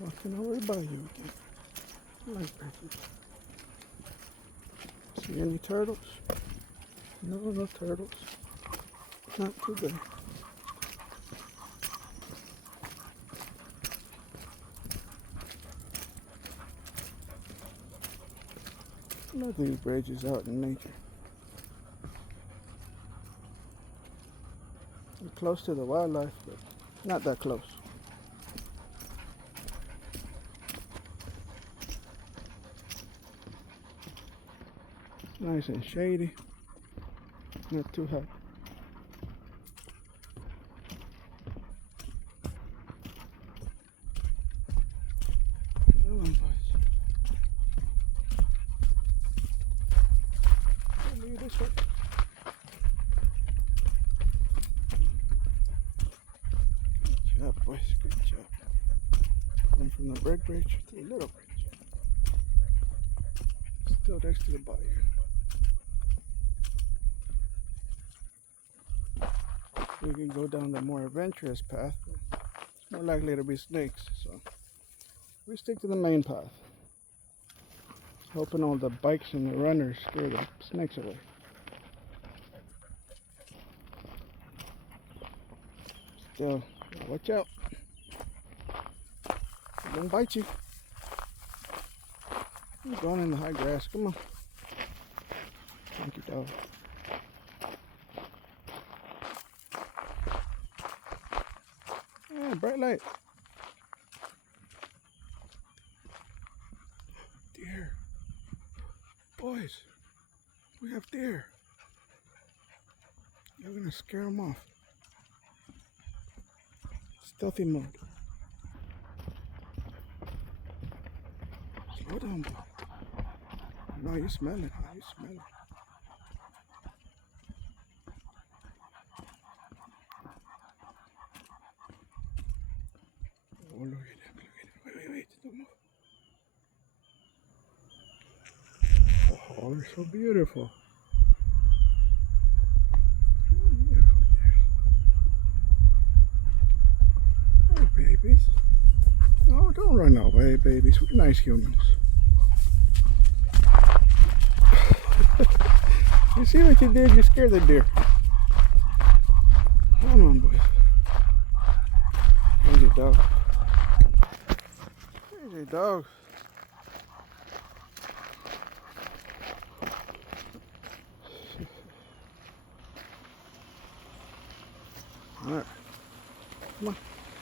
Walking over by you again. Like that. See any turtles? No, no turtles. Not today. Look at these bridges out in nature. We're close to the wildlife, but not that close. Nice and shady. Not too hot. Come on, boys. Leave this way. Good job, boys. Good job. Going from the big bridge to the little bridge. Still next to the bayou. We can go down the more adventurous path. It's more likely to be snakes, so we stick to the main path. Hoping all the bikes and the runners scare the snakes away. Still, watch out. They don't bite you. You're going in the high grass. Come on. Thank you, dog. Yeah, bright light. Deer. Boys, we have deer. You're gonna scare them off. Stealthy mode. Slow down, boy. No, you smell it. You smell it. Oh, look at him. Look at him. Wait. Don't move. Oh, they're so beautiful. Hey, babies. Oh, don't run away, babies. We're nice humans. You see what you did? You scared the deer. Come on, boys. There's your dog. There's your dog. All right. Come on.